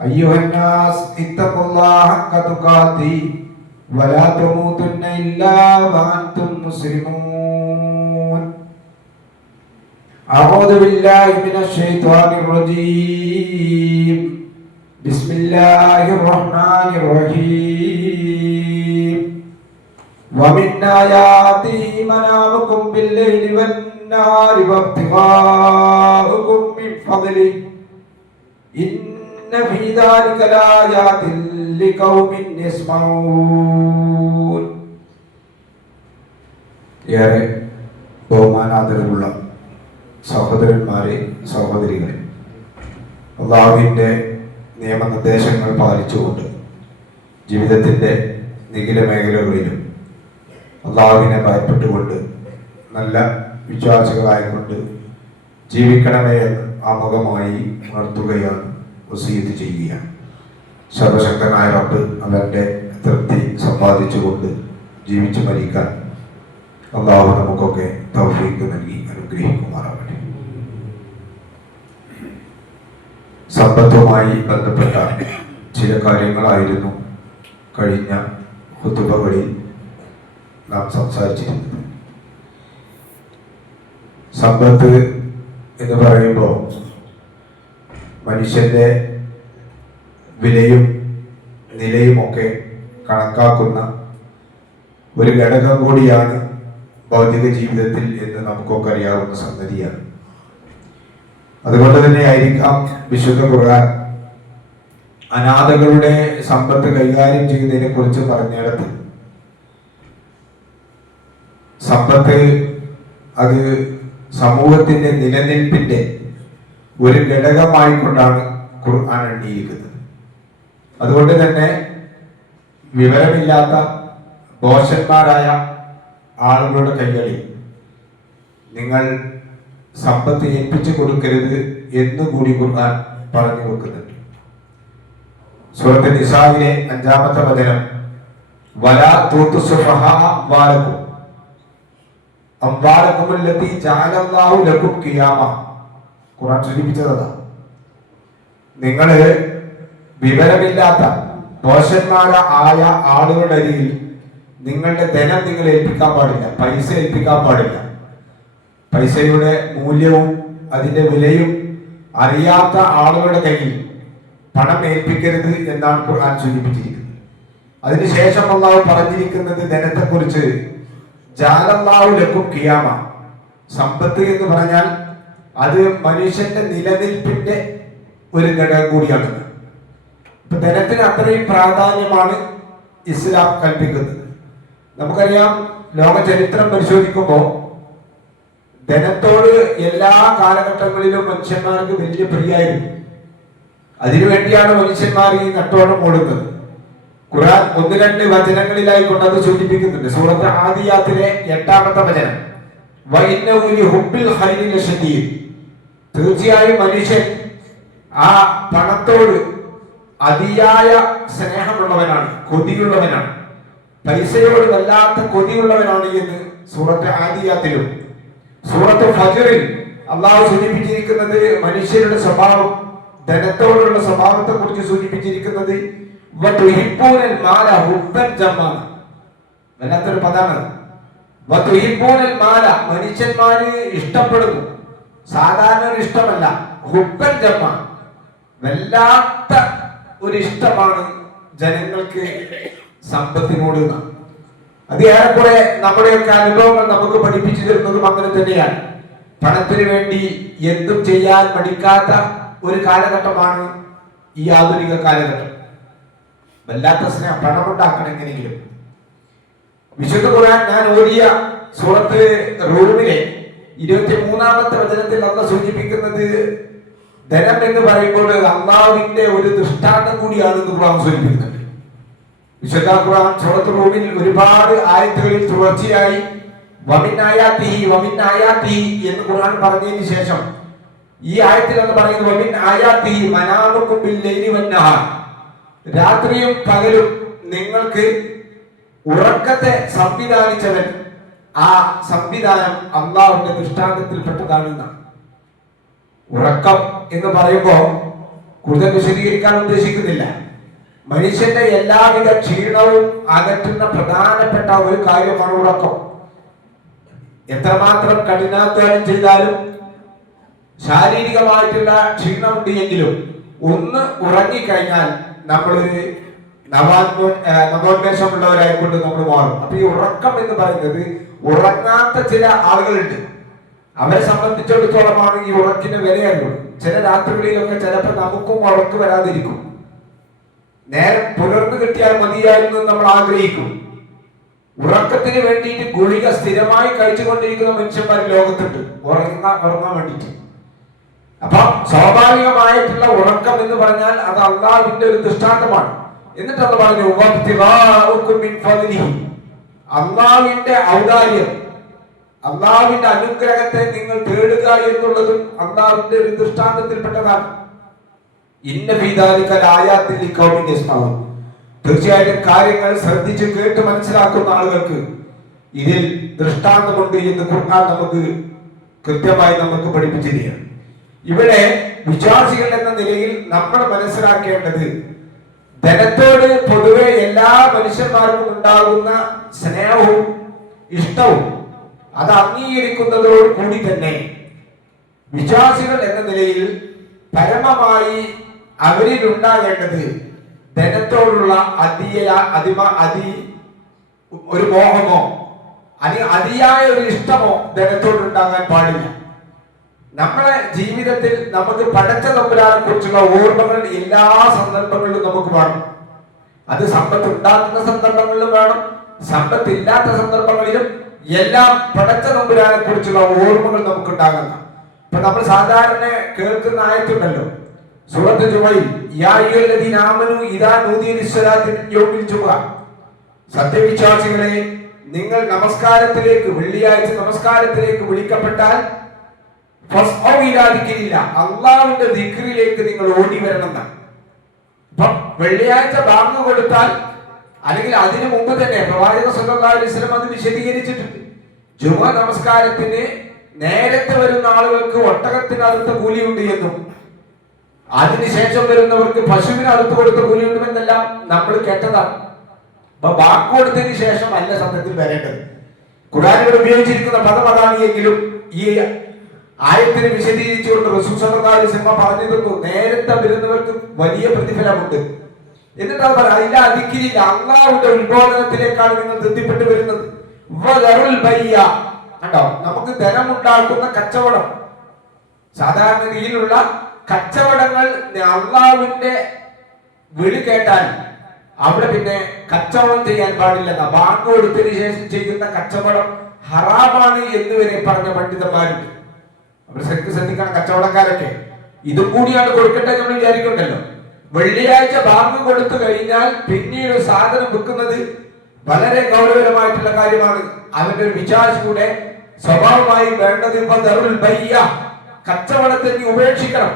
أيها الناس اتقوا الله حق تقاته ولا تموتن إلا وأنتم مسلمون. أعوذ بالله من الشيطان الرجيم. بسم الله الرحمن الرحيم. ومن آياته منامكم بالليل والنهار وابتغاؤكم من فضله إن في ذلك لآيات لقوم يسمعون. ഏറെ ബഹുമാനാദരവുള്ള സഹോദരന്മാരെ, സഹോദരികളെ, അല്ലാഹുവിൻ്റെ നിയമനിർദ്ദേശങ്ങൾ പാലിച്ചുകൊണ്ട് ജീവിതത്തിൻ്റെ നിഖില മേഖലകളിലും അല്ലാഹുവിനെ ഭയപ്പെട്ടുകൊണ്ട് നല്ല വിശ്വാസികളായിക്കൊണ്ട് ജീവിക്കണമേ എന്ന് ആമുഖമായി ഉണർത്തുകയാണ്, വസിയത്ത് ചെയ്യുകയാണ്. സർവശക്തനായ റബ്ബ് അവൻ്റെ തൃപ്തി സമ്പാദിച്ചുകൊണ്ട് ജീവിച്ചു മരിക്കാൻ അല്ലാഹു നമുക്കൊക്കെ തൗഫീഖ് നൽകി അനുഗ്രഹിക്കുമാറാവട്ടെ. സമ്പത്തുമായി ബന്ധപ്പെട്ട ചില കാര്യങ്ങളായിരുന്നു കഴിഞ്ഞ ഖുതുബകളിൽ നാം സംസാരിച്ചിരുന്നത്. സമ്പത്ത് എന്ന് പറയുമ്പോൾ മനുഷ്യന്റെ വിലയും നിലയുമൊക്കെ കണക്കാക്കുന്ന ഒരു ഘടകം കൂടിയാണ് ഭൗതിക ജീവിതത്തിൽ എന്ന് നമുക്കൊക്കെ അറിയാവുന്ന സംഗതിയാണ്. അതുകൊണ്ട് തന്നെ ആയിരിക്കാം വിശുദ്ധ ഖുർആൻ അനാഥകളുടെ സമ്പത്ത് കൈകാര്യം ചെയ്യുന്നതിനെ കുറിച്ച് പറഞ്ഞിടത്ത് സമ്പത്ത് അത് സമൂഹത്തിന്റെ നിലനിൽപ്പിന്റെ ഒരു ഘടകമായിക്കൊണ്ടാണ് ഖുർആൻ എണ്ണിയിരിക്കുന്നത്. അതുകൊണ്ട് തന്നെ വിവരമില്ലാത്ത ദോഷന്മാരായ ആളുകളുടെ കൈകളിൽ നിങ്ങൾ സമ്പത്ത് ഏൽപ്പിച്ചു കൊടുക്കരുത് എന്നുകൂടി ഖുർആൻ പറഞ്ഞു വെക്കുന്നുണ്ട്. സൂറത്ത് നിസായിലെ 5-ാമത്തെ വചനം, വലാ തുത്സുഫഹാ അംവാലകും അംവാലകുല്ലതി ജഅലല്ലാഹു ലകും ഖിയാമ. ഖുർആൻ സൂചിപ്പിച്ചതാ, നിങ്ങള് വിവരമില്ലാത്ത ദോഷന്മാരായ ആളുകളുടെ അരികിൽ നിങ്ങളുടെ ധനം നിങ്ങൾ ഏൽപ്പിക്കാൻ പാടില്ല, പൈസ ഏൽപ്പിക്കാൻ പാടില്ല. പൈസയുടെ മൂല്യവും അതിന്റെ വിലയും അറിയാത്ത ആളുകളുടെ കയ്യിൽ പണം ഏൽപ്പിക്കരുത് എന്നാണ് ഖുർആൻ സൂചിപ്പിച്ചിരിക്കുന്നത്. അതിനുശേഷം അല്ലാഹു പറഞ്ഞിരിക്കുന്നത് ധനത്തെ കുറിച്ച്, ജഅലല്ലാഹു ലകും ഖിയാമ. സമ്പത്ത് എന്ന് പറഞ്ഞാൽ അത് മനുഷ്യന്റെ നിലനിൽപ്പിന്റെ ഒരു ഘടകം കൂടിയാണ്. ഇപ്പൊ ധനത്തിന് അത്രയും പ്രാധാന്യമാണ് ഇസ്ലാം കൽപ്പിക്കുന്നത്. നമുക്കറിയാം, ലോക ചരിത്രം പരിശോധിക്കുമ്പോൾ ധനത്തോട് എല്ലാ കാലഘട്ടങ്ങളിലും മനുഷ്യന്മാർക്ക് വലിയ പ്രിയായിരുന്നു. അതിനുവേണ്ടിയാണ് മനുഷ്യന്മാർ ഈ നട്ടോണം ഓടുന്നത്. ഖുർആൻ 1-2 വചനങ്ങളിലായി കൊണ്ട് അത് സൂചിപ്പിക്കുന്നുണ്ട്. സൂറത്ത് ആദിയാത്തിലെ 8-ാമത്തെ വചനം, വഇന്നഹു ലിഹുബ്ബിൽ ഖൈരി ലശദീദ്. തീർച്ചയായും മനുഷ്യൻ ആ പണത്തോട് അതിയായ സ്നേഹമുള്ളവനാണ്, കൊതിയുള്ളവനാണ്, പൈസയോട് വല്ലാത്ത കൊതിയുള്ളവനാണ് എന്ന് സൂറത്ത് ആദിയാത്തിലും സൂറത്ത് ഫജ്റിൽ അല്ലാഹു സൂചിപ്പിച്ചിരിക്കുന്നത് മനുഷ്യരുടെ സ്വഭാവം, ധനത്തോടുള്ള സ്വഭാവത്തെ കുറിച്ച് സൂചിപ്പിച്ചിരിക്കുന്നത് വതുഹിബ്ബൂനൽ മാല ഹുബ്ബൻ ജമ്മാ. വല്ലാത്തൊരു പദമാണ് വതുഹിബ്ബൂനൽ മാല. മനുഷ്യന്മാര് ഇഷ്ടപ്പെടുന്നു, സാധാരണ ഒരു ഇഷ്ടമല്ല, ഹുബ്ബൻ ജമ്മാ, വല്ലാത്ത ഒരു ഇഷ്ടമാണ് ജനങ്ങൾക്ക് സമ്പത്തിനോട്. അത് ഏറെക്കുറെ നമ്മുടെയൊക്കെ അനുഭവങ്ങൾ നമുക്ക് പഠിപ്പിച്ചു തരുന്നതും അങ്ങനെ തന്നെയാണ്. പണത്തിന് വേണ്ടി എന്തും ചെയ്യാൻ മടിക്കാത്ത ഒരു കാലഘട്ടമാണ് ഈ ആധുനിക കാലഘട്ടം. വല്ലാത്ത സ്നേഹം, പണമുണ്ടാക്കണം എങ്ങനെയെങ്കിലും. വിശുദ്ധ ഖുർആൻ ഞാൻ ഓതിയ സൂറത്ത് റൂമിലെ 23-ാമത്തെ വചനത്തിൽ അല്ലാഹു സൂചിപ്പിക്കുന്നത് ധനം എന്ന് പറയുമ്പോൾ അല്ലാഹുവിന്റെ ഒരു ദൃഷ്ടാന്തം കൂടിയാണെന്ന് ഖുർആൻ സൂചിപ്പിക്കുന്നുണ്ട്. വിശുദ്ധ ഖുർആൻ സൂറത്ത് റൂമിൽ ഒരുപാട് ആയത്തുകളിൽ തുടർച്ചയായി വമിൻ ആയാതിഹി വമിൻ ആയാതിഹി എന്ന് ഖുർആൻ പറഞ്ഞതിന് ശേഷം ഈ ആയത്തിൽ എന്ന് പറയുന്നത് വമിൻ ആയാതിഹി മനാമുകും ബില്ലൈലി വന്നഹാർ. രാത്രിയും പകലും നിങ്ങൾക്ക് ഉറക്കത്തെ സംവിധാനിച്ചവൻ, ആ സംവിധാനം അല്ലാഹുവിന്റെ ദൃഷ്ടാന്തത്തിൽപ്പെട്ടതാണെന്നാണ്. ഉറക്കം എന്ന് പറയുമ്പോൾ കൂടുതൽ വിശദീകരിക്കാൻ ഉദ്ദേശിക്കുന്നില്ല. മനുഷ്യന്റെ എല്ലാവിധ ക്ഷീണവും അകറ്റുന്ന പ്രധാനപ്പെട്ട ഒരു കാര്യമാണ് ഉറക്കം. എത്രമാത്രം കഠിനാധ്വാനം ചെയ്താലും ശാരീരികമായിട്ടുള്ള ക്ഷീണമുണ്ട് എങ്കിലും ഒന്ന് ഉറങ്ങിക്കഴിഞ്ഞാൽ നമ്മളൊരു നവോന്മേഷമുള്ളവരായിക്കൊണ്ട് നമ്മൾ മാറും. അപ്പൊ ഈ ഉറക്കം എന്ന് പറയുന്നത്, ഉറങ്ങാത്ത ചില ആളുകളുണ്ട്, അവരെ സംബന്ധിച്ചിടത്തോളമാണ് ഈ ഉറക്കിന് വിലയുള്ളൂ. ചില രാത്രികളിലൊക്കെ ചിലപ്പോൾ നമുക്കും ഉറക്ക് വരാതിരിക്കും. നേരം പുലർന്നു കിട്ടിയാൽ മതിയായിരുന്നു നമ്മൾ ആഗ്രഹിക്കും. ഉറക്കത്തിന് വേണ്ടിയിട്ട് ഗുളിക സ്ഥിരമായി കഴിച്ചുകൊണ്ടിരിക്കുന്ന മനുഷ്യന്മാർ ലോകത്തുണ്ട്, ഉറങ്ങാൻ വേണ്ടിയിട്ട്. അപ്പൊ സ്വാഭാവികമായിട്ടുള്ള ഉറക്കം എന്ന് പറഞ്ഞാൽ അത് അള്ളാഹുവിന്റെ ഒരു ദൃഷ്ടാന്തമാണ്. എന്നിട്ട് അത് പറഞ്ഞു, അള്ളാഹുവിന്റെ ഔദാര്യം, അള്ളാഹുവിന്റെ അനുഗ്രഹത്തെ നിങ്ങൾ തേടുക എന്നുള്ളതും അള്ളാഹുവിന്റെ ഒരു ദൃഷ്ടാന്തത്തിൽപ്പെട്ടതാണ്. തീർച്ചയായിട്ടും കാര്യങ്ങൾ ശ്രദ്ധിച്ച് കേട്ട് മനസ്സിലാക്കുന്ന ആളുകൾക്ക് ഇതിൽ ദൃഷ്ടാന്തമുണ്ട് എന്ന് ഖുർആൻ നമുക്ക് കൃത്യമായി നമുക്ക് പഠിപ്പിച്ചിരിക്കുകയാണ്. ഇവിടെ വിശ്വാസികൾ എന്ന നിലയിൽ നമ്മൾ മനസ്സിലാക്കേണ്ടത്, ധനത്തോട് പൊതുവെ എല്ലാ മനുഷ്യന്മാർക്കും ഉണ്ടാകുന്ന സ്നേഹവും ഇഷ്ടവും അത് അംഗീകരിക്കുന്നതോട് കൂടി തന്നെ വിശ്വാസികൾ എന്ന നിലയിൽ പരമമായി അവരിൽ ഉണ്ടാകേണ്ടത് ധനത്തോടുള്ള ഒരു മോഹമോ അതിയായ ഒരു ഇഷ്ടമോ ധനത്തോടുണ്ടാകാൻ പാടില്ല. നമ്മുടെ ജീവിതത്തിൽ നമുക്ക് പടച്ച തമ്പുരാനെ കുറിച്ചുള്ള ഓർമ്മകൾ എല്ലാ സന്ദർഭങ്ങളിലും നമുക്ക് വേണം. അത് സമ്പത്ത് ഉണ്ടാക്കുന്ന സന്ദർഭങ്ങളിലും വേണം, സമ്പത്ത് ഇല്ലാത്ത സന്ദർഭങ്ങളിലും എല്ലാം പടച്ച തമ്പുരാനെ കുറിച്ചുള്ള ഓർമ്മകൾ നമുക്ക് ഉണ്ടാകുന്ന. ഇപ്പൊ നമ്മൾ സാധാരണ കേൾക്കുന്ന ആയത്തുണ്ടല്ലോ, സൂറത്ത് ജുമയിൽ, സത്യവിശ്വാസികളെ, നിങ്ങൾ നമസ്കാരത്തിലേക്ക്, വെള്ളിയാഴ്ച നമസ്കാരത്തിലേക്ക് വിളിക്കപ്പെട്ടാൽ അള്ളാഹുവിന്റെ ദിക്റിലേക്ക് നിങ്ങൾ ഓടി വരണം. വെള്ളിയാഴ്ച ബാങ്ക് കൊടുത്താൽ, അല്ലെങ്കിൽ അതിനു മുമ്പ് തന്നെ പ്രവാചക സല്ലല്ലാഹു അലൈഹി വസല്ലം അത് വിശദീകരിച്ചിട്ടുണ്ട്. ജുമുഅ നമസ്കാരത്തിന് നേരത്തെ വരുന്ന ആളുകൾക്ക് ഒട്ടകത്തിനടുത്ത കൂലിയുണ്ട് എന്നും അതിനുശേഷം വരുന്നവർക്ക് പശുവിന് അടുത്ത് കൊടുത്ത കൂലിയുണ്ടെന്നെല്ലാം നമ്മൾ കേട്ടതാണ്. അപ്പൊ ബാങ്ക് കൊടുത്തതിന് ശേഷം അല്ല സത്യത്തിൽ വരേണ്ടത്. ഖുർആനിൽ ഉപയോഗിച്ചിരിക്കുന്ന പദം അതാണ് എങ്കിലും ഈ ആയത്തിനെ വിശദീകരിച്ചുകൊണ്ട് റസൂൽ സല്ലല്ലാഹു അലൈഹി വസല്ലം പറഞ്ഞു തന്നു, നേരത്തെ വരുന്നവർക്ക് വലിയ പ്രതിഫലമുണ്ട്. എന്നിട്ട് അത് പറയാം, അതിന്റെ അതിക്കില്ല, അള്ളാഹുവിന്റെ ഉത്ബോധനത്തിലേക്കാണ് നിങ്ങൾ തൃപ്തിപ്പെട്ടു വരുന്നത്. കണ്ടോ, നമുക്ക് ധനമുണ്ടാക്കുന്ന കച്ചവടം, സാധാരണ രീതിയിലുള്ള കച്ചവടങ്ങൾ അള്ളാഹുവിന്റെ വിളി കേട്ടാൽ അവിടെ പിന്നെ കച്ചവടം ചെയ്യാൻ പാടില്ല. ബാങ്ക് കൊടുത്തതിന് ശേഷം ചെയ്യുന്ന കച്ചവടം ഹറാമാണ് എന്ന് വരെ പറഞ്ഞ പണ്ഡിതന്മാരുണ്ട്. അവർ ശരിക്കും ശ്രദ്ധിക്കണം, കച്ചവടക്കാരൊക്കെ ഇതും കൂടിയാണ് കൊടുക്കട്ടെ നമ്മൾ വിചാരിക്കണ്ടല്ലോ. വെള്ളിയാഴ്ച ബാങ്ക് കൊടുത്തു കഴിഞ്ഞാൽ പിന്നീട് സാധനം വിൽക്കുന്നത് വളരെ ഗൗരവമായിട്ടുള്ള കാര്യമാണ്. അവന്റെ ഒരു വിചാരിച്ചൂടെ സ്വഭാവമായി വേണ്ടത് കച്ചവടത്തെ നീ ഉപേക്ഷിക്കണം.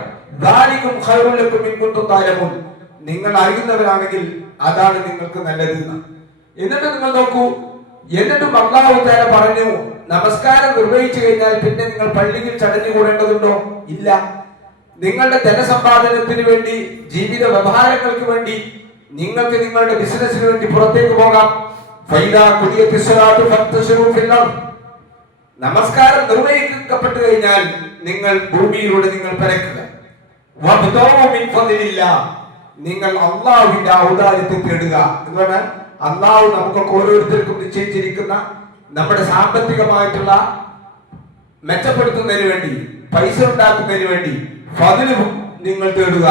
നിങ്ങൾ അറിയുന്നവരാണെങ്കിൽ അതാണ് നിങ്ങൾക്ക് നല്ലത്. എന്നിട്ട് നിങ്ങൾ നോക്കൂ, എന്നിട്ടും അല്ലാഹു തആല പറഞ്ഞു, നമസ്കാരം നിർവഹിച്ചു കഴിഞ്ഞാൽ പിന്നെ നിങ്ങൾ പള്ളിയിൽ ചടഞ്ഞു കൂടേണ്ടതുണ്ടോ? ഇല്ല. നിങ്ങളുടെ ധനസമ്പാദനത്തിന് വേണ്ടി, ജീവിത വ്യവഹാരങ്ങൾക്ക് വേണ്ടി, നിങ്ങൾക്ക് നിങ്ങളുടെ ബിസിനസിന് വേണ്ടി പുറത്തേക്ക് പോകാം. നമസ്കാരം നിർവഹിക്കപ്പെട്ടു കഴിഞ്ഞാൽ നിങ്ങൾ ഭൂമിയിലൂടെ നിങ്ങൾ പരക്കുക. നിങ്ങൾ അള്ളാഹുവിന്റെ ഔദാര്യത്തെ തേടുക എന്ന് പറഞ്ഞാൽ, അള്ളാഹു നമുക്കൊക്കെ ഓരോരുത്തർക്കും നിശ്ചയിച്ചിരിക്കുന്ന നമ്മുടെ സാമ്പത്തികമായിട്ടുള്ള മെച്ചപ്പെടുത്തുന്നതിന് വേണ്ടി, പൈസ ഉണ്ടാക്കുന്നതിന് വേണ്ടി ഫദ്ല് നിങ്ങൾ തേടുക.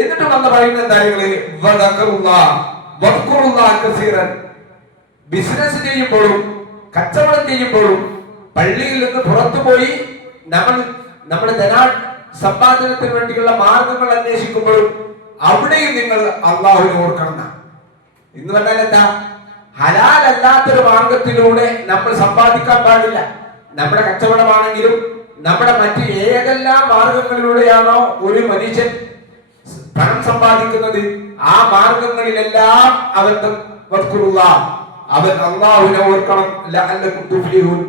എന്നിട്ട് വന്ന് പറയുന്ന കാര്യങ്ങള് ബിസിനസ് ചെയ്യുമ്പോഴും കച്ചവടം ചെയ്യുമ്പോഴും പള്ളിയിൽ നിന്ന് പുറത്തുപോയി നമ്മൾ നമ്മുടെ സമ്പാദനത്തിന് വേണ്ടിയുള്ള മാർഗങ്ങൾ അന്വേഷിക്കുമ്പോഴും അവിടെയും നിങ്ങൾ അള്ളാഹുവിനെ ഓർക്കണം. എന്ന് പറഞ്ഞാൽ എന്താ? ഹലാൽ അല്ലാത്തൊരു മാർഗത്തിലൂടെ നമ്മൾ സമ്പാദിക്കാൻ പാടില്ല. നമ്മുടെ കച്ചവടമാണെങ്കിലും നമ്മുടെ മറ്റ് ഏതെല്ലാം മാർഗങ്ങളിലൂടെയാണോ ഒരു മനുഷ്യൻ പണം സമ്പാദിക്കുന്നത്, ആ മാർഗങ്ങളിലെല്ലാം അവൻ അള്ളാഹുവിനെ ഓർക്കണം. ലഅല്ലകും തുഫ്ലിഹൂൻ,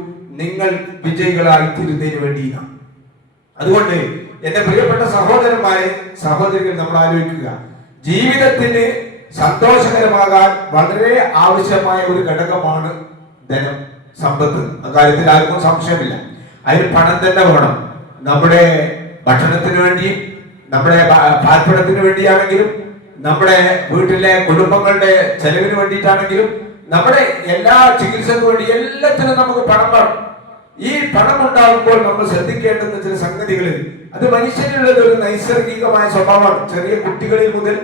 നിങ്ങൾ വിജയികളായി തീരുന്നതിന് വേണ്ടിയാണ്. അതുകൊണ്ട് എന്റെ പ്രിയപ്പെട്ട സഹോദരന്മാരെ, സഹോദരികൾ, നമ്മൾ ആലോചിക്കുക, ജീവിതത്തിന് സന്തോഷകരമാകാൻ വളരെ ആവശ്യമായ ഒരു ഘടകമാണ് ധനം, സമ്പത്ത്. അക്കാര്യത്തിൽ ആർക്കും സംശയമില്ല. അതിന് പണം തന്നെ വേണം. നമ്മുടെ ഭക്ഷണത്തിന് വേണ്ടിയും നമ്മുടെ പാർപ്പിടത്തിന് വേണ്ടിയാണെങ്കിലും നമ്മുടെ വീട്ടിലെ കുടുംബങ്ങളുടെ ചെലവിന് വേണ്ടിയിട്ടാണെങ്കിലും നമ്മുടെ എല്ലാ ചികിത്സക്ക് വേണ്ടി എല്ലാത്തിനും നമുക്ക് പണം വേണം. ഈ പണം ഉണ്ടാകുമ്പോൾ നമ്മൾ ശ്രദ്ധിക്കേണ്ടുന്ന ചില സംഗതികൾ, അത് മനുഷ്യനുള്ളത് ഒരു നൈസർഗികമായ സ്വഭാവമാണ്. ചെറിയ കുട്ടികളിൽ മുതൽ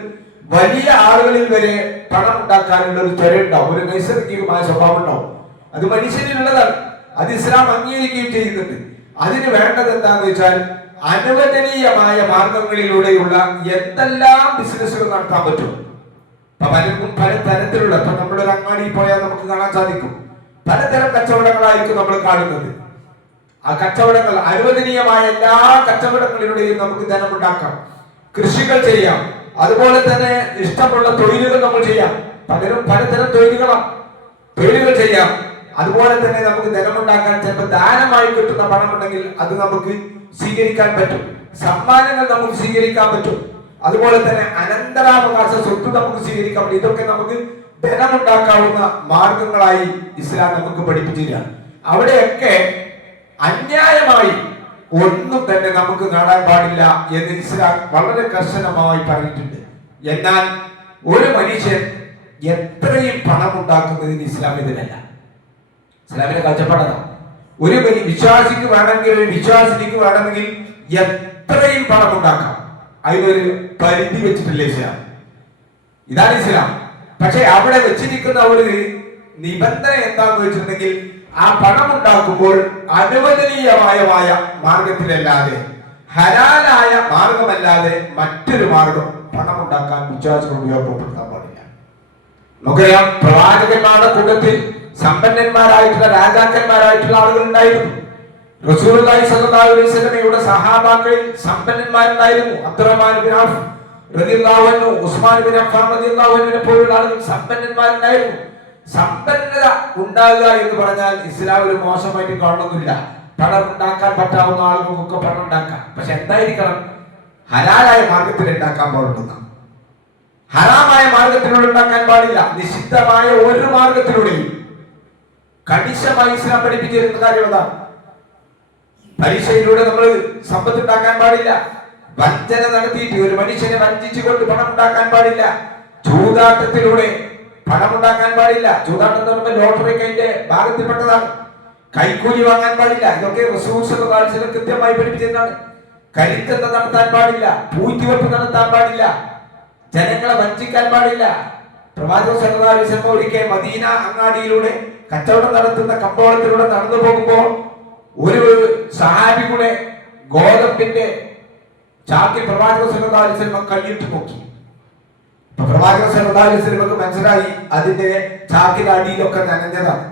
വലിയ ആളുകളിൽ വരെ പണം ഉണ്ടാക്കാനുള്ള ഒരു ത്വരയുണ്ടാവും, ഒരു നൈസർഗികമായ സ്വഭാവം ഉണ്ടാവും. അത് മനുഷ്യനിലുള്ളതാണ്. അത് ഇസ്ലാം അംഗീകരിക്കുകയും ചെയ്യുന്നുണ്ട്. അതിന് വേണ്ടത് എന്താന്ന് വെച്ചാൽ അനുവദനീയമായ മാർഗങ്ങളിലൂടെയുള്ള എന്തെല്ലാം ബിസിനസ്സുകൾ നടത്താൻ പറ്റും. പലർക്കും പല തരത്തിലുള്ള, ഇപ്പൊ നമ്മളൊരു അങ്ങാടിയിൽ പോയാൽ നമുക്ക് കാണാൻ സാധിക്കും, പലതരം കച്ചവടങ്ങളായിരിക്കും നമ്മൾ കാണുന്നത്. ആ കച്ചവടങ്ങൾ, അനുവദനീയമായ എല്ലാ കച്ചവടങ്ങളിലൂടെയും നമുക്ക് ധനമുണ്ടാക്കാം, കൃഷികൾ ചെയ്യാം, അതുപോലെ തന്നെ ഇഷ്ടമുള്ള തൊഴിലുകൾ നമ്മൾ ചെയ്യാം. പലരും പലതരം തൊഴിലുകൾ ചെയ്യാം. അതുപോലെ തന്നെ നമുക്ക് ധനമുണ്ടാക്കാൻ ചിലപ്പോൾ ദാനമായി കിട്ടുന്ന പണമുണ്ടെങ്കിൽ അത് നമുക്ക് സ്വീകരിക്കാൻ പറ്റും, സമ്മാനങ്ങൾ നമുക്ക് സ്വീകരിക്കാൻ പറ്റും, അതുപോലെ തന്നെ അനന്തരാവകാശ സ്വത്ത് നമുക്ക് സ്വീകരിക്കാൻ പറ്റും. ഇതൊക്കെ നമുക്ക് ധനമുണ്ടാക്കാവുന്ന മാർഗങ്ങളായി ഇസ്ലാം നമുക്ക് പഠിപ്പിച്ചിരിക്കുകയാണ്. അവിടെയൊക്കെ അന്യായമായി ഒന്നും തന്നെ നമുക്ക് കാണാൻ പാടില്ല എന്ന് ഇസ്ലാം വളരെ കർശനമായി പറഞ്ഞിട്ടുണ്ട്. എന്നാൽ ഒരു മനുഷ്യൻ എത്രയും പണം ഉണ്ടാക്കുന്നതിന് ഇസ്ലാം എതിരല്ല. ഇസ്ലാമിന്റെ കാഴ്ചപ്പാടാണ്. ഒരു വിശ്വാസിക്ക് വേണമെങ്കിൽ, ഒരു വിശ്വാസിനിക്ക് വേണമെങ്കിൽ എത്രയും പണം ഉണ്ടാക്കാം. അതിനൊരു പരിധി വെച്ചിട്ടില്ല ഇസ്ലാം. ഇതാണ് ഇസ്ലാം. പക്ഷെ അവിടെ വെച്ചിരിക്കുന്ന ഒരു നിബന്ധന എന്താണെന്ന് വെച്ചിട്ടുണ്ടെങ്കിൽ, ആ പണം ഉണ്ടാക്കുമ്പോൾ അനുവദനീയമായ മാർഗത്തിലല്ലാതെ, ഹലാലായ മാർഗമല്ലാതെ മറ്റൊരു മാർഗം പണം ഉണ്ടാക്കാൻ വിശ്വാസികൾ ഉപയോഗപ്പെടുത്താൻ പാടില്ല. നമുക്കറിയാം, പ്രവാചകന്മാരുടെ കൂട്ടത്തിൽ സമ്പന്നന്മാരായിട്ടുള്ള രാജാക്കന്മാരായിട്ടുള്ള ആളുകൾ ഉണ്ടായിരുന്നു. റസൂലുള്ളാഹി സ്വല്ലല്ലാഹു അലൈഹി വസല്ലമയുടെ സഹാബാക്കളിൽ സമ്പന്നന്മാരുണ്ടായിരുന്നു. അബ്ദുറഹ്മാൻ ബിൻ ഔഫ് റളിയല്ലാഹു അൻഹു, ഉസ്മാൻ ബിൻ അഫ്ഫാൻ റളിയല്ലാഹു അൻഹുവിനെ പോലുള്ള ആളുകൾ സമ്പന്നന്മാരുണ്ടായിരുന്നു. സമ്പന്നത ഉണ്ടാകുക എന്ന് പറഞ്ഞാൽ ഇസ്ലാം ഒരു മോശമായിട്ട് കാണുന്നില്ല. പണം ഉണ്ടാക്കാൻ പറ്റാവുന്ന ആളുകൾക്കൊക്കെ പണം ഉണ്ടാക്കാം. പക്ഷെ എന്തായിരിക്കണം? ഹലാലായ മാർഗത്തിൽ ഉണ്ടാക്കാൻ പാടുന്ന, ഹറാമായ മാർഗത്തിലൂടെ ഉണ്ടാക്കാൻ പാടില്ല. നിഷിദ്ധമായ ഒരു മാർഗത്തിലൂടെയും കണിശമായി ഇസ്ലാം പഠിപ്പിച്ചിരുന്ന കാര്യം അതാണ്. പരീക്ഷയിലൂടെ നമ്മൾ സമ്പത്ത് ഉണ്ടാക്കാൻ പാടില്ല. വഞ്ചന നടത്തിയിട്ട് ഒരു മനുഷ്യനെ വഞ്ചിച്ചുകൊണ്ട് പണം ഉണ്ടാക്കാൻ പാടില്ല. ചൂതാട്ടത്തിലൂടെ പണം ഉണ്ടാക്കാൻ പാടില്ല. ചൂതാട്ടം എന്ന് പറയുമ്പോൾ ലോട്ടറിക്ക് അതിന്റെ ഭാഗത്തിൽപ്പെട്ടതാണ്. കൈക്കൂലി വാങ്ങാൻ പാടില്ല. ഇതൊക്കെ റസൂൽ സ്വല്ലല്ലാഹു അലൈഹി വസല്ലം കൃത്യമായി പഠിപ്പിച്ചതാണ്. കരിക്കത്ത് നടത്താൻ പാടില്ല, പൂഴ്ത്തിവെപ്പ് നടത്താൻ പാടില്ല, ജനങ്ങളെ വഞ്ചിക്കാൻ പാടില്ല. പ്രവാചകൻ സ്വല്ലല്ലാഹു അലൈഹി വസല്ലം ഒരിക്കൽ മദീന അങ്ങാടിയിലൂടെ കച്ചവടം നടത്തുന്ന കമ്പോളത്തിലൂടെ നടന്നു പോകുമ്പോൾ ഒരു സഹാബി കൂടെ ഗോതമ്പിന്റെ ചാക്കിൽ പ്രവാചകൻ സ്വല്ലല്ലാഹു അലൈഹി വസല്ലം കൈയിട്ട് നോക്കി. പ്രവാചകൻ സ്വല്ലല്ലാഹു അലൈഹി വസല്ലം മനസ്സിലായി അതിന്റെ ചാക്കിന്റെ അടിയിലൊക്കെ നനഞ്ഞതാണ്,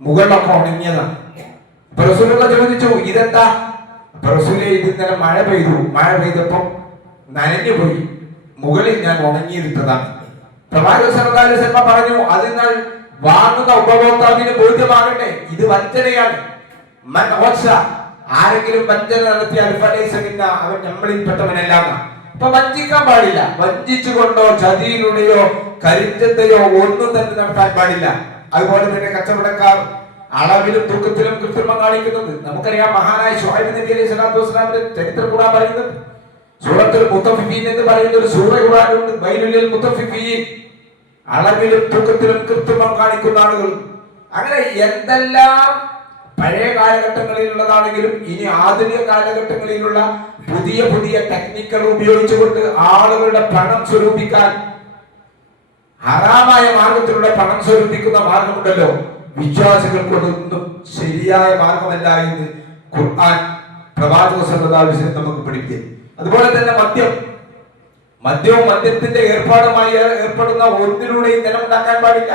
മുകളിലൊക്കെ ഉണങ്ങിയതാണ്. റസൂലുള്ളാഹി ചോദിച്ചു, ഇതെന്താ? റസൂലേ, ഇത് ഇന്നലെ മഴ പെയ്തപ്പം നനഞ്ഞു പോയി, മുകളിൽ ഞാൻ ഉണങ്ങിയിരുത്തതാണ്. പ്രവാചകൻ സ്വല്ലല്ലാഹു അലൈഹി വസല്ലം പറഞ്ഞു, അതിനാൽ വാങ്ങുന്ന ഉപഭോക്താവിന് ബോധ്യമാകട്ടെ, ഇത് വഞ്ചനയാണ്. ആരെങ്കിലും വഞ്ചന നടത്തിയാൽ അവൻ നമ്മളിൽപ്പെട്ടവനല്ല. ഇപ്പൊ വഞ്ചിക്കാൻ പാടില്ല. വഞ്ചിച്ചുകൊണ്ടോ ചതിയിലൂടെയോ കരിഞ്ചന്തയോ ഒന്നും തന്നെ നടത്താൻ പാടില്ല. അതുപോലെ തന്നെ കച്ചവടക്കാർ അളവിലും തൂക്കത്തിലും കൃത്രിമം കാണിക്കുന്നത് നമുക്കറിയാം. മഹാനായ ശുഐബ് നബി അലൈഹി സ്വലാത്തു വസ്സലാമിന്റെ ചരിത്രം കൂടാൻ പറയുന്നത് സൂറത്തുൽ മുത്തഫിഫീൻ എന്ന് പറയുന്ന ഒരു സൂറ ഖുർആനിലുണ്ട്. വൈലുൽ മുത്തഫിഫീൻ, അളവിലും തൂക്കത്തിലും കൃത്രിമം കാണിക്കുന്ന ആളുകൾ. അങ്ങനെ എന്തെല്ലാം പഴയ കാലഘട്ടങ്ങളിലുള്ളതാണെങ്കിലും ഇനി ആധുനിക കാലഘട്ടങ്ങളിലുള്ള പുതിയ പുതിയ ടെക്നിക്കുകൾ ഉപയോഗിച്ചുകൊണ്ട് ആളുകളുടെ പണം സ്വരൂപിക്കാൻ, ഹറാമായ മാർഗത്തിലൂടെ പണം സ്വരൂപിക്കുന്ന മാർഗമുണ്ടല്ലോ, വിശ്വാസികൾക്കൊന്നും ശരിയായ മാർഗമല്ല എന്ന് ഖുർആൻ പ്രവാചക സല്ലല്ലാഹു അലൈഹി വസല്ലം നമുക്ക് പഠിപ്പിക്കും. അതുപോലെ തന്നെ മദ്യവും മദ്യത്തിന്റെ ഏർപ്പാടുമായി ഏർപ്പെടുന്ന ഒന്നിലൂടെയും ധനമുണ്ടാക്കാൻ പാടില്ല.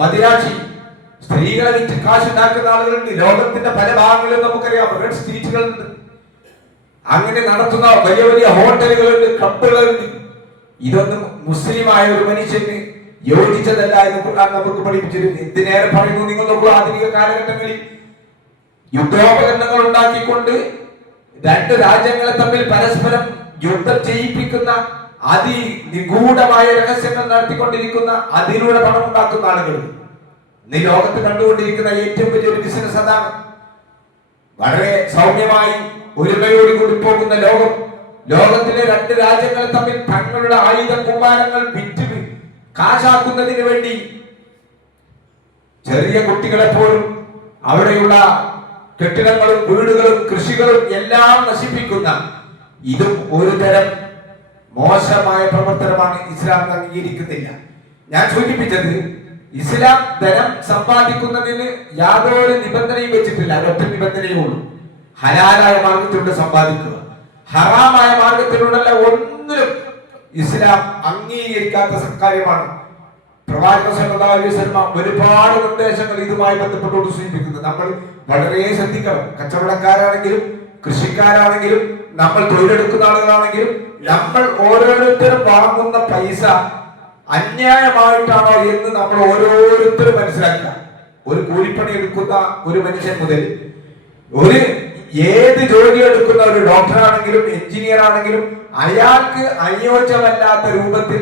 മദിരാശി, സ്ത്രീകളെ വിറ്റ് കാശുണ്ടാക്കുന്ന ആളുകളുണ്ട് ലോകത്തിന്റെ പല ഭാഗങ്ങളിലും. നമുക്കറിയാം, റെഡ് സ്ട്രീറ്റുകളുണ്ട്, അങ്ങനെ നടത്തുന്ന വലിയ വലിയ ഹോട്ടലുകളുണ്ട്, ക്ലബുകളുണ്ട്. ഇതൊന്നും മുസ്ലിമായ ഒരു മനുഷ്യന് യോജിച്ചതല്ല എന്ന് ഖുർആൻ നമുക്ക് പഠിപ്പിച്ചിരുന്നു. എന്തിനേറെ പറയുന്നു, നിങ്ങൾ നോക്കൂ, ആധുനിക കാലഘട്ടങ്ങളിൽ യുദ്ധോപകരണങ്ങൾ ഉണ്ടാക്കിക്കൊണ്ട് രണ്ട് രാജ്യങ്ങളെ തമ്മിൽ പരസ്പരം യുദ്ധം ചെയ്യിപ്പിക്കുന്ന നിഗൂഢമായ രഹസ്യങ്ങൾ നടത്തിക്കൊണ്ടിരിക്കുന്ന അതിലൂടെ പണം ഉണ്ടാക്കുന്ന ആളുകൾ ഇന്ന് ലോകത്ത് കണ്ടുകൊണ്ടിരിക്കുന്ന ഏറ്റവും വലിയൊരു ബിസിനസ് അതാണ്. വളരെ സൗമ്യമായി ഒരുമയോട് കൂടി പോകുന്ന ലോകത്തിലെ രണ്ട് രാജ്യങ്ങൾ തമ്മിൽ തങ്ങളുടെ ആയുധ കൂമ്പാരങ്ങൾ വിറ്റ് കാശാക്കുന്നതിന് വേണ്ടി ചെറിയ കുട്ടികളെ പോലും അവിടെയുള്ള കെട്ടിടങ്ങളും വീടുകളും കൃഷികളും എല്ലാം നശിപ്പിക്കുന്ന ഇതും ഒരു തരം മോശമായ പ്രവർത്തനമാണ്. ഇസ്ലാം അംഗീകരിക്കുന്നില്ല. ഞാൻ സൂചിപ്പിച്ചത് ഇസ്ലാം ധനം സമ്പാദിക്കുന്നതിന് യാതൊരു നിബന്ധനയും വെച്ചിട്ടില്ല. ഒറ്റ നിബന്ധനയേ ഉള്ളൂ, ഹലാലായ മാർഗത്തിലൂടെ സമ്പാദിക്കുക. ഹറാമായ മാർഗത്തിലൂടെ ഒന്നിലും ഇസ്ലാം അംഗീകരിക്കാത്ത കാര്യമാണ്. പ്രവാചകൻ സല്ലല്ലാഹു അലൈഹി വസല്ലം ഒരുപാട് നിർദ്ദേശങ്ങൾ ഇതുമായി ബന്ധപ്പെട്ടുകൊണ്ട് സൂചിപ്പിക്കുന്നത് നമ്മൾ വളരെ ശ്രദ്ധിക്കണം. കച്ചവടക്കാരാണെങ്കിലും കൃഷിക്കാരാണെങ്കിലും നമ്മൾ തൊഴിലെടുക്കുന്ന ആളുകളാണെങ്കിലും നമ്മൾ ഓരോരുത്തരും വാങ്ങുന്ന പൈസ അന്യായമായിട്ടാണോ എന്ന് നമ്മൾ ഓരോരുത്തരും മനസ്സിലാക്കുക. ഒരു കൂലിപ്പണി എടുക്കുന്ന ഒരു മനുഷ്യൻ മുതൽ ഏത് ജോലി എടുക്കുന്ന ഒരു ഡോക്ടറാണെങ്കിലും എഞ്ചിനീയർ ആണെങ്കിലും അയാൾക്ക് അനുയോജ്യമല്ലാത്ത രൂപത്തിൽ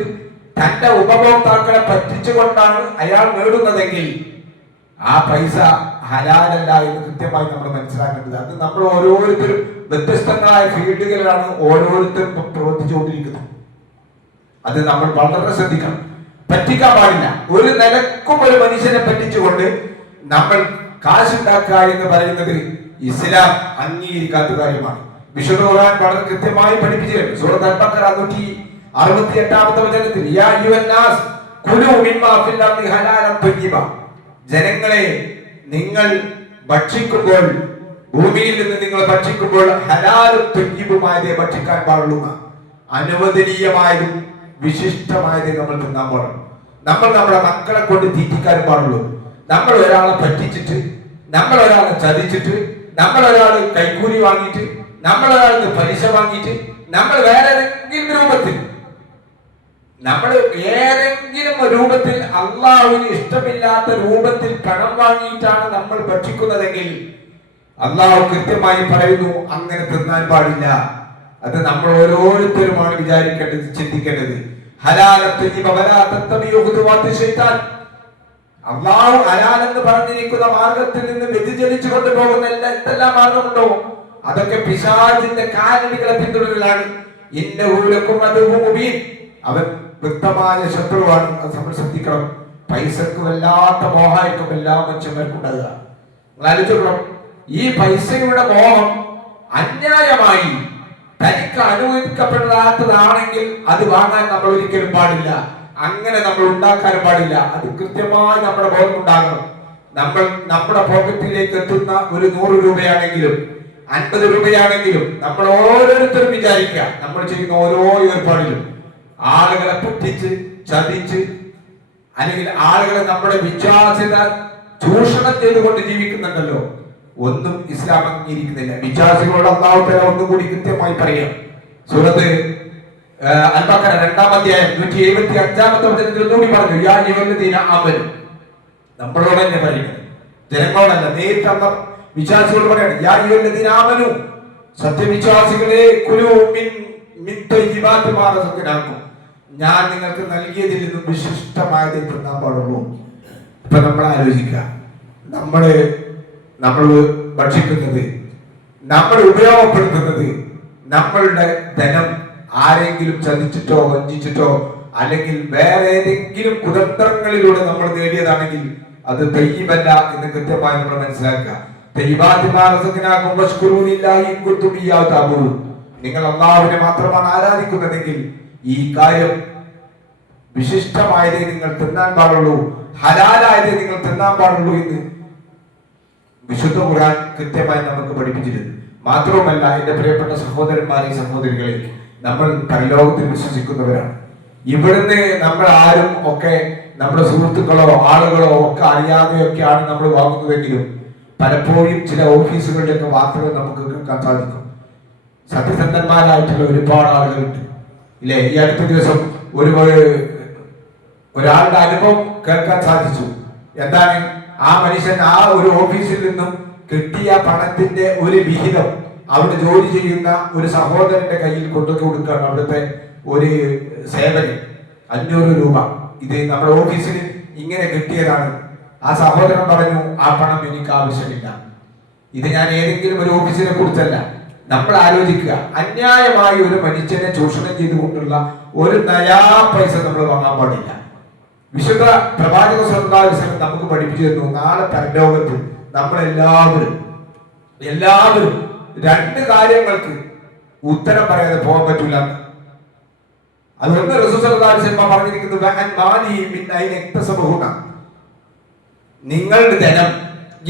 തന്റെ ഉപഭോക്താക്കളെ പറ്റിച്ചുകൊണ്ടാണ് അയാൾ നേടുന്നതെങ്കിൽ ആ പൈസ ഹലാലല്ല എന്ന് കൃത്യമായി നമ്മൾ മനസ്സിലാക്കേണ്ടത്. അത് നമ്മൾ ഓരോരുത്തരും വ്യത്യസ്തങ്ങളായ ഫീൽഡുകളിലാണ് ഓരോരുത്തരും പ്രവർത്തിച്ചുകൊണ്ടിരിക്കുന്നത്. അത് നമ്മൾ വളരെ ശ്രദ്ധിക്കണം. പറ്റിക്കാൻ പാടില്ല. ഒരു നിലക്കും ഒരു മനുഷ്യനെ പറ്റിച്ചുകൊണ്ട് നമ്മൾ കാശുണ്ടാക്കുക എന്ന് പറയുന്നത് ഇസ്ലാം അംഗീകരിക്കാത്ത കാര്യമാണ്. വിശുദ്ധ ഖുർആൻ വളരെ കൃത്യമായി പഠിപ്പിച്ചിട്ടുണ്ട്. സൂറത്ത് അൽ-ബഖറ 168-ാമത്തെ വചനത്തിൽ യാ അയ്യുഹന്നാസ് കുലൂ മിമ്മാ ഫിൽ അർദി ഹലാലൻ തയ്യിബ, ജനങ്ങളെ നിങ്ങൾ ഭക്ഷിക്കുമ്പോൾ, ഭൂമിയിൽ നിന്ന് നിങ്ങൾ ഭക്ഷിക്കുമ്പോൾ ഹലാലും തയ്യിബുമായതേ ഭക്ഷിക്കാൻ പാടുള്ളൂ. അനുവദനീയമായതും വിശിഷ്ടമായതേ നമ്മൾ തിന്നാൻ പാടുള്ളൂ. നമ്മൾ നമ്മുടെ മക്കളെ കൊണ്ട് തീറ്റിക്കാൻ പാടുള്ളൂ. നമ്മൾ ഒരാളെ പറ്റിച്ചിട്ട്, നമ്മൾ ഒരാളെ ചതിച്ചിട്ട്, നമ്മൾ ഒരാൾ കൈക്കൂലി വാങ്ങിയിട്ട്, നമ്മൾ ഒരാൾക്ക് പലിശ വാങ്ങിയിട്ട്, നമ്മൾ വേറെ ഏതെങ്കിലും രൂപത്തിൽ അള്ളാഹുവിന് ഇഷ്ടമില്ലാത്ത രൂപത്തിൽ പണം വാങ്ങിയിട്ടാണ് നമ്മൾ ഭക്ഷിക്കുന്നതെങ്കിൽ അള്ളാഹു കൃത്യമായി പറയുന്നു അങ്ങനെ തിന്നാൻ പാടില്ല. അത് നമ്മൾ ഓരോരുത്തരുമാണ് വിചാരിക്കേണ്ടത്, ചിന്തിക്കേണ്ടത്. അള്ളാഹു ഹലാൽ എന്ന് പറഞ്ഞിരിക്കുന്ന മാർഗത്തിൽ നിന്ന് വ്യതിചലിച്ചു കൊണ്ടുപോകുന്ന എന്തെല്ലാം മാർഗമുണ്ടോ അതൊക്കെ പിശാചിന്റെ കാലടികളെ പിന്തുടരലാണ്. അവൻ വ്യക്തമായ ശത്രുവാണ്. അത് നമ്മൾ ശ്രദ്ധിക്കണം. പൈസക്ക് വല്ലാത്ത മോഹമായിരിക്കും എല്ലാ മനുഷ്യന്മാർക്കുണ്ടാകുക. നിങ്ങൾ ആലോചിക്കണം, ഈ പൈസയുടെ മോഹം അന്യായമായി തനിക്ക് അനുവദിക്കപ്പെടാത്തതാണെങ്കിൽ അത് വാങ്ങാൻ നമ്മൾ ഒരിക്കലും പാടില്ല. അങ്ങനെ നമ്മൾ ഉണ്ടാക്കാൻ പാടില്ല. അത് കൃത്യമായി നമ്മുടെ ബോധം ഉണ്ടാകണം. നമ്മൾ നമ്മുടെ പോക്കറ്റിലേക്ക് എത്തുന്ന ഒരു 100 രൂപയാണെങ്കിലും 50 രൂപയാണെങ്കിലും നമ്മൾ ഓരോരുത്തരും വിചാരിക്കുക, നമ്മൾ ചെയ്യുന്ന ഓരോ ഏർപ്പാടിലും ആളുകളെ പൊട്ടിച്ച് ചതിച്ച് അല്ലെങ്കിൽ ആളുകളെ നമ്മുടെ വിശ്വാസ്യത ചൂഷണം ചെയ്തുകൊണ്ട് ജീവിക്കുന്നുണ്ടല്ലോ, ഒന്നും ഇസ്ലാം അംഗീകരിക്കുന്നില്ല. വിശ്വാസികളോട് അല്ലാഹു തആല ഒന്നും കൂടി കൃത്യമായി പറയാം. സൂറത്ത് അൽ-ബഖറ 2-ാം അധ്യായം 175-ാമത്തെ വചനത്തിൽ ഒന്നുകൂടി പറഞ്ഞു യാ അയ്യുഹല്ലദീന ആമനു. നമ്മളോട് തന്നെ പറയുന്നത്, ജനങ്ങളോടല്ല, നേരിട്ട് അല്ലാഹു വിശ്വാസികളോട് പറയാണ് യാ അയ്യുഹല്ലദീന ആമനു, സത്യവിശ്വാസികളെ കുലൂ മിൻ തയ്യിബാതി മാ റസഖനാകും, ഞാൻ നിങ്ങൾക്ക് നൽകിയതിൽ നിന്നും വിശിഷ്ടമായതേ തിന്നാൻ പാടുള്ളൂ. ഇപ്പൊ നമ്മൾ ആലോചിക്കുക, നമ്മൾ ഭക്ഷിക്കുന്നത്, നമ്മൾ ഉപയോഗപ്പെടുത്തുന്നത്, നമ്മളുടെ ധനം ആരെങ്കിലും ചതിച്ചിട്ടോ വഞ്ചിച്ചിട്ടോ അല്ലെങ്കിൽ വേറെ ഏതെങ്കിലും കുതന്ത്രങ്ങളിലൂടെ നമ്മൾ നേടിയതാണെങ്കിൽ അത് തയ്യിബല്ല എന്ന് കൃത്യമായി നമ്മൾ മനസ്സിലാക്കുക. നിങ്ങൾ അല്ലാഹുവിനെ മാത്രമാണ് ആരാധിക്കുന്നതെങ്കിൽ ഈ കാര്യം വിശിഷ്ടമായതേ നിങ്ങൾ തിന്നാൻ പാടുള്ളൂ, ഹലാലായതേ നിങ്ങൾ തിന്നാൻ പാടുള്ളൂ എന്ന് വിശുദ്ധ ഖുർആൻ കൃത്യമായി നമുക്ക് പഠിപ്പിച്ചിരുന്നു. മാത്രവുമല്ല, എന്റെ പ്രിയപ്പെട്ട സഹോദരന്മാരെ സഹോദരികളെ, നമ്മൾ പരലോകത്തിൽ വിശ്വസിക്കുന്നവരാണ്. ഇവിടുന്ന് നമ്മൾ ആരും ഒക്കെ നമ്മുടെ സുഹൃത്തുക്കളോ ആളുകളോ ഒക്കെ അറിയാതെയൊക്കെയാണ് നമ്മൾ വാങ്ങുന്നതെങ്കിലും പലപ്പോഴും ചില ഓഫീസുകളിലൊക്കെ വാർത്തകൾ നമുക്ക് കേൾക്കാൻ സാധിക്കും. സത്യസന്ധന്മാരായിട്ടുള്ള ഒരുപാട് ആളുകളുണ്ട് ഇല്ലേ? ഈ അടുത്ത ദിവസം ഒരാളുടെ അനുഭവം കേൾക്കാൻ സാധിച്ചു. എന്താണ്? ആ മനുഷ്യൻ ആ ഒരു ഓഫീസിൽ നിന്നും കിട്ടിയ പണത്തിന്റെ ഒരു വിഹിതം അവിടെ ജോലി ചെയ്യുന്ന ഒരു സഹോദരന്റെ കയ്യിൽ കൊണ്ടു കൊടുക്കുകയാണ് അവിടുത്തെ ഒരു സേവകൻ 500 രൂപ. ഇത് നമ്മുടെ ഓഫീസിൽ ഇങ്ങനെ കിട്ടിയതാണ്. ആ സഹോദരൻ പറഞ്ഞു, ആ പണം എനിക്ക് ആവശ്യമില്ല. ഇത് ഞാൻ ഏതെങ്കിലും ഒരു ഓഫീസിനെ കുറിച്ചല്ല. നമ്മൾ ആലോചിക്കുക, അന്യായമായി ഒരു മനുഷ്യനെ ചൂഷണം ചെയ്തുകൊണ്ടുള്ള ഒരു നയാ പൈസ നമ്മൾ വാങ്ങാൻ പാടില്ല. വിശുദ്ധ പ്രവാചക സ്വല്ലല്ലാഹു അലൈഹി വസല്ലം നമുക്ക് പഠിപ്പിച്ചു തന്നു, നാളെ പരലോകത്ത് നമ്മളെല്ലാവരും 2 കാര്യങ്ങൾക്ക് ഉത്തരം പറയാതെ പോകാൻ പറ്റില്ല. അതുകൊണ്ട് റസൂൽ സല്ലല്ലാഹു അലൈഹി വസല്ലം പറഞ്ഞിരിക്കുന്നത്, നിങ്ങളുടെ ധനം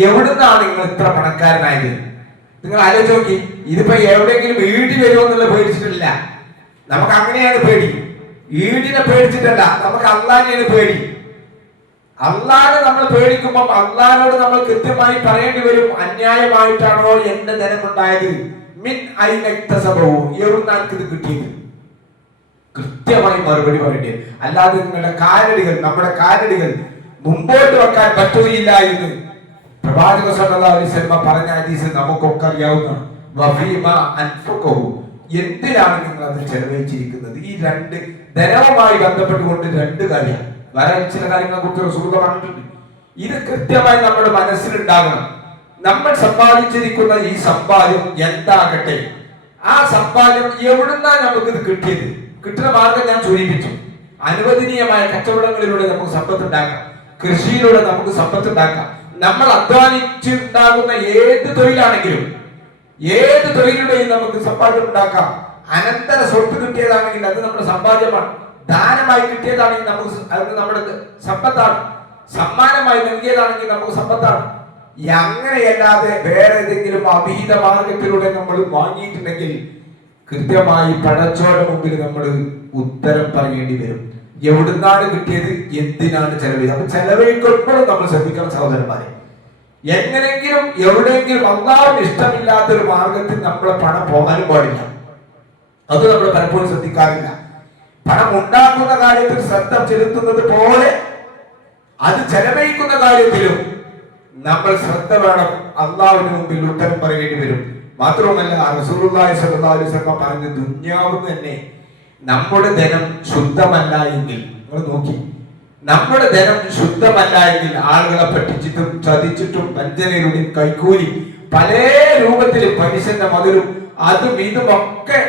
എവിടുന്നാണ് നിങ്ങൾ ഇത്ര പണക്കാരനായത്? നിങ്ങൾ ആലോചിച്ച് നോക്കി. ഇതിപ്പോ എവിടെയെങ്കിലും വീട്ടിൽ വരുമോ എന്നുള്ള പേടിച്ചിട്ടില്ല. നമുക്ക് അങ്ങനെയാണ് പേടി. വീടിനെ പേടിച്ചിട്ടല്ല, നമുക്ക് അള്ളാഹിനെയാണ് പേടി. അള്ളാഹിനെ നമ്മൾ പേടിക്കുമ്പോൾ അള്ളാഹിനോട് നമ്മൾ കൃത്യമായി പറയേണ്ടി വരും, അന്യായമായിട്ടാണോ എന്റെ ധനം ഉണ്ടായത്? മിൻ ഐനക്തസബഹു, എവിടുന്നാണ് ഇത് കിട്ടിയത്? കൃത്യമായി മറുപടി പറയേണ്ടി വരും. അല്ലാതെ നിങ്ങളുടെ നമ്മുടെ കാലടികൾ മുമ്പോട്ട് വെക്കാൻ പറ്റുകയില്ല എന്ന് പ്രവാചക സല്ലല്ലാഹു അലൈഹി വസല്ലം പറഞ്ഞ ഹദീസ് നമുക്കൊക്കെ അറിയാവുന്നതാണ്. വഫീമ അൻഫഖഹു, എന്തിനാണ് നിങ്ങൾ അത് ചെലവഴിച്ചിരിക്കുന്നത്? ഈ 2 ധനവുമായി ബന്ധപ്പെട്ടുകൊണ്ട് 2 കാര്യം, വേറെ ചില കാര്യങ്ങളെ കുറിച്ച് റസൂൽ പറഞ്ഞിട്ടുണ്ട്. ഇത് കൃത്യമായി നമ്മുടെ മനസ്സിലുണ്ടാകണം. നമ്മൾ സമ്പാദിച്ചിരിക്കുന്ന ഈ സമ്പാദ്യം എന്താകട്ടെ, ആ സമ്പാദ്യം എവിടുന്നാണ് നമുക്ക് ഇത് കിട്ടിയത്? കിട്ടുന്ന മാർഗം ഞാൻ സൂചിപ്പിച്ചു. അനുവദനീയമായ കച്ചവടങ്ങളിലൂടെ നമുക്ക് സമ്പത്ത് ഉണ്ടാക്കാം, കൃഷിയിലൂടെ നമുക്ക് സമ്പത്ത് ഉണ്ടാക്കാം. നമ്മൾ അധ്വാനിച്ചുണ്ടാകുന്ന ഏത് തൊഴിലിലൂടെയും നമുക്ക് സമ്പാദ്യം ഉണ്ടാക്കാം. അനന്തര സ്വത്ത് കിട്ടിയതാണെങ്കിൽ അത് നമ്മുടെ സമ്പാദ്യമാണ്. ദാനമായി കിട്ടിയതാണെങ്കിൽ അത് നമ്മുടെ സമ്പത്താണ്. സമ്മാനമായി നൽകിയതാണെങ്കിൽ നമുക്ക് സമ്പത്താണ്. അങ്ങനെയല്ലാതെ വേറെ ഏതെങ്കിലും അവിഹിത മാർഗത്തിലൂടെ നമ്മൾ വാങ്ങിയിട്ടുണ്ടെങ്കിൽ കൃത്യമായി പടച്ചോടെ മുമ്പിൽ നമ്മൾ ഉത്തരം പറയേണ്ടി വരും. എവിടുന്നാണ് കിട്ടിയത്, എന്തിനാണ് ചെലവ്? അപ്പൊ ചെലവഴിക്കുമ്പോഴും നമ്മൾ ശ്രദ്ധിക്കണം സഹോദരന്മാരെ. എങ്ങനെങ്കിലും എവിടെയെങ്കിലും അള്ളാഹുവിന് ഇഷ്ടമില്ലാത്തൊരു മാർഗത്തിൽ നമ്മളെ പണം പോകാനും പാടില്ല. അത് നമ്മൾ പലപ്പോഴും ശ്രദ്ധിക്കാറില്ല. പണം ഉണ്ടാക്കുന്ന കാര്യത്തിൽ ശ്രദ്ധ ചെലുത്തുന്നത് പോലെ അത് ചെലവഴിക്കുന്ന കാര്യത്തിലും നമ്മൾ ശ്രദ്ധ വേണം. അള്ളാഹുവിന് മുമ്പിൽ ഉത്തരം പറയേണ്ടി വരും. മാത്രവുമല്ല, റസൂലുള്ളാഹി സ്വല്ലല്ലാഹു അലൈഹി വസല്ലം പറഞ്ഞു, ദുനിയാവ് തന്നെ നമ്മുടെ ധനം ശുദ്ധമല്ല എങ്കിൽ, നിങ്ങൾ നോക്കി, നമ്മുടെ ധനം ശുദ്ധമല്ല എങ്കിൽ ആളുകളെ പറ്റിച്ചിട്ടും ചതിച്ചിട്ടും വഞ്ചനയിലൂടെയും കൈക്കൂലി പല രൂപത്തിലും പലിശന്റെ മുതലും അതും ഇതും ഒക്കെ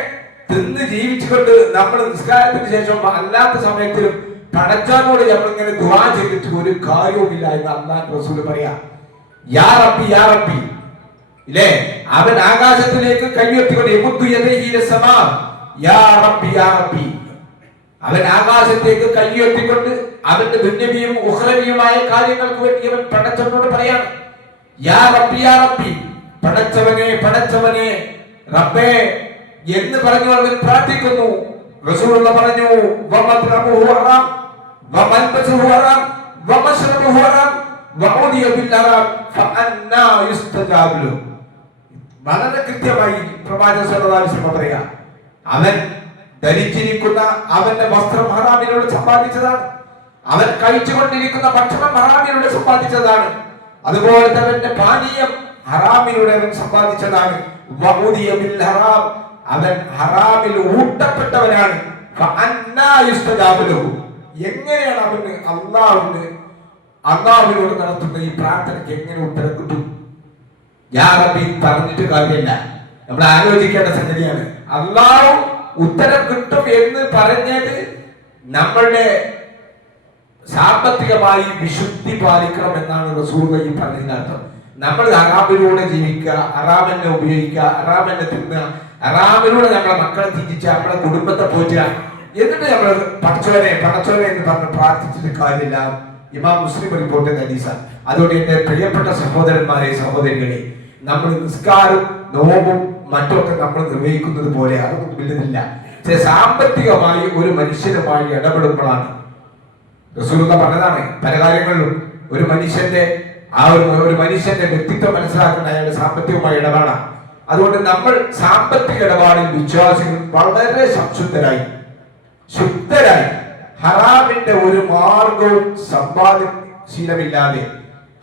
തിന്ന് ജീവിച്ചുകൊണ്ട് നമ്മൾ നിസ്കാരത്തിന് ശേഷം അല്ലാത്ത സമയത്തിലും പടച്ചവനോട് നമ്മളിങ്ങനെ ദുആ ചെയ്തിട്ട് ഒരു കാര്യവുമില്ല എന്ന് അല്ലാഹു റസൂൽ പറയാ. യാ റബ്ബി യാ റബ്ബി, ഇല്ലേ? അവൻ ആകാശത്തിലേക്ക് കൈയുയർത്തിക്കൊണ്ട് യാ റബ്ബി യാ റബ്ബി, അവൻ ആകാശത്തേക്ക് കൈയുയർത്തിക്കൊണ്ട് അവന്റെ ദുന്യവിയും ഉഖ്റവിയുമായ കാര്യങ്ങൾക്ക് വേണ്ടി അവൻ പടച്ചവനോട് പറയാണ്, യാ റബ്ബി യാ റബ്ബി, പടച്ചവനെ പടച്ചവനെ റബ്ബേ എന്ന് പറഞ്ഞു അവൻ പ്രാർത്ഥിക്കുന്നു. റസൂലുള്ള പറഞ്ഞു, വമത്റമുഹു ഹറാം വമൽബസുഹു ഹറാം വമശ്റബുഹു ഹറാം വഉദിയ ബിൽ ഹറാം ഫഅന്നാ യുസ്തജാബു ലഹു. വളരെ കൃത്യമായി പ്രവാചകൻ സല്ലല്ലാഹു അലൈഹി വസല്ലം പറയാ, അവൻ ധരിച്ചിരിക്കുന്ന അവന്റെ വസ്ത്രം ഹറാമിലൂടെ സമ്പാദിച്ചതാണ്, അവൻ കഴിച്ചുകൊണ്ടിരിക്കുന്ന ഭക്ഷണം ഹറാമിലൂടെ സമ്പാദിച്ചതാണ്, അതുപോലെ തന്നെ അവന്റെ പാനീയം ഹറാമിലൂടെ അവൻ സമ്പാദിച്ചതാണ്. വഉദിയ ബിൽ ഹറാം, അവൻ ഹറാമിൽ ഊട്ടപ്പെട്ടവനാണ്. ഫഅന്നാ യുസ്തജാബു ലഹു, എങ്ങനെയാണ് അവന് അള്ളാഹുവിനോട് നടത്തുന്ന ഈ പ്രാർത്ഥനയ്ക്ക് എങ്ങനെ ഉത്തരം കിട്ടും? യാ റബ്ബി പറഞ്ഞിട്ട് കാര്യമില്ല, നമ്മൾ ആലോചിക്കേണ്ട സംഗതിയാണ്. അള്ളാഹു ഉത്തരം കിട്ടും എന്ന് പറഞ്ഞത് നമ്മളുടെ സാമ്പത്തികമായി വിശുദ്ധി പാലിക്കണം എന്നാണ് റസൂൽ പറഞ്ഞതിന്റെ അർത്ഥം. നമ്മൾ ഹറാമിലൂടെ ജീവിക്കുക, ഹറാമെന്നെ ഉപയോഗിക്കുക, ഹറാമെന്നെ തിന്നുക, ഹറാമിലൂടെ നമ്മളെ മക്കളെ തിരിച്ച് നമ്മളെ കുടുംബത്തെ പോറ്റുക, എന്നിട്ട് നമ്മൾ പടച്ചോനെ പടച്ചോനെ എന്ന് പറഞ്ഞ് പ്രാർത്ഥിച്ചിട്ട് കാര്യമില്ല. ഇമാം മുസ്ലിം റിപ്പോർട്ട് ഹദീസാണ്. അതുകൊണ്ട് എന്റെ പ്രിയപ്പെട്ട സഹോദരന്മാരെ സഹോദരികളെ, നമ്മൾ നിസ്കാരം നോമ്പും മറ്റൊക്കെ നമ്മൾ നിർവഹിക്കുന്നത് പോലെ അതൊന്നും ഇല്ലുന്നില്ല. സാമ്പത്തികമായി ഒരു മനുഷ്യനുമായി ഇടപെടുമ്പോഴാണ് റസൂലുള്ളാഹി പറഞ്ഞതാണ് പല കാര്യങ്ങളിലും ഒരു മനുഷ്യന്റെ വ്യക്തിത്വം മനസ്സിലാക്കുന്ന അയാളുടെ സാമ്പത്തികമായി ഇടപാടാണ്. അതുകൊണ്ട് നമ്മൾ സാമ്പത്തിക ഇടപാടിൽ വിശ്വാസികൾ വളരെ സംശുദ്ധരായി ശുദ്ധരായി ഹറാമിന്റെ ഒരു മാർഗവും സമ്പാദ്യശീലമില്ലാതെ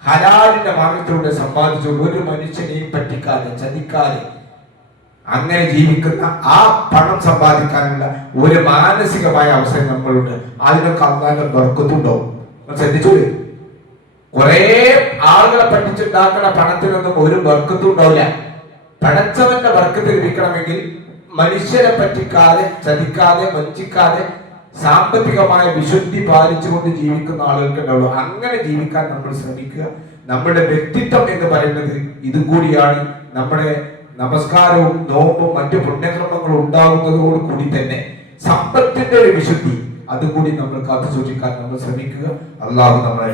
ഹലാലിന്റെ മാർഗത്തിലൂടെ സമ്പാദിച്ചുകൊണ്ട് ഒരു മനുഷ്യനെയും പറ്റിക്കാതെ ചതിക്കാതെ അങ്ങനെ ജീവിക്കുന്ന ആ പണം സമ്പാദിക്കാനുള്ള ഒരു മാനസികമായ അവസരം നമ്മളുണ്ട്. അതിനൊക്കെ അള്ളാന്റെ ബർക്കത്തുണ്ടാവും. ശ്രദ്ധിച്ചോളൂ, കുറെ ആളുകളെ പഠിച്ചുണ്ടാക്കുന്ന പണത്തിനൊന്നും ഒരു ബർക്കത്തും ഉണ്ടാവില്ല. പടച്ചവന്റെ ബർക്കത്ത് ലഭിക്കണമെങ്കിൽ മനുഷ്യരെ പറ്റിക്കാതെ, ചതിക്കാതെ, വഞ്ചിക്കാതെ, സാമ്പത്തികമായ വിശുദ്ധി പാലിച്ചുകൊണ്ട് ജീവിക്കുന്ന ആളുകൾക്ക് ഉണ്ടാവുള്ളൂ. അങ്ങനെ ജീവിക്കാൻ നമ്മൾ ശ്രമിക്കുക. നമ്മുടെ വ്യക്തിത്വം എന്ന് പറയുന്നത് ഇതും കൂടിയാണ്. നമ്മുടെ നമസ്കാരവും നോമ്പും മറ്റു പുണ്യക്രമങ്ങളും ഉണ്ടാകുന്നതോട് കൂടി തന്നെ സമ്പത്തിന്റെ ഒരു വിശുദ്ധി അതുകൂടി നമ്മൾ കാത്തു സൂക്ഷിക്കാൻ നമ്മൾ ശ്രമിക്കുക. അള്ളാഹു നമ്മളെ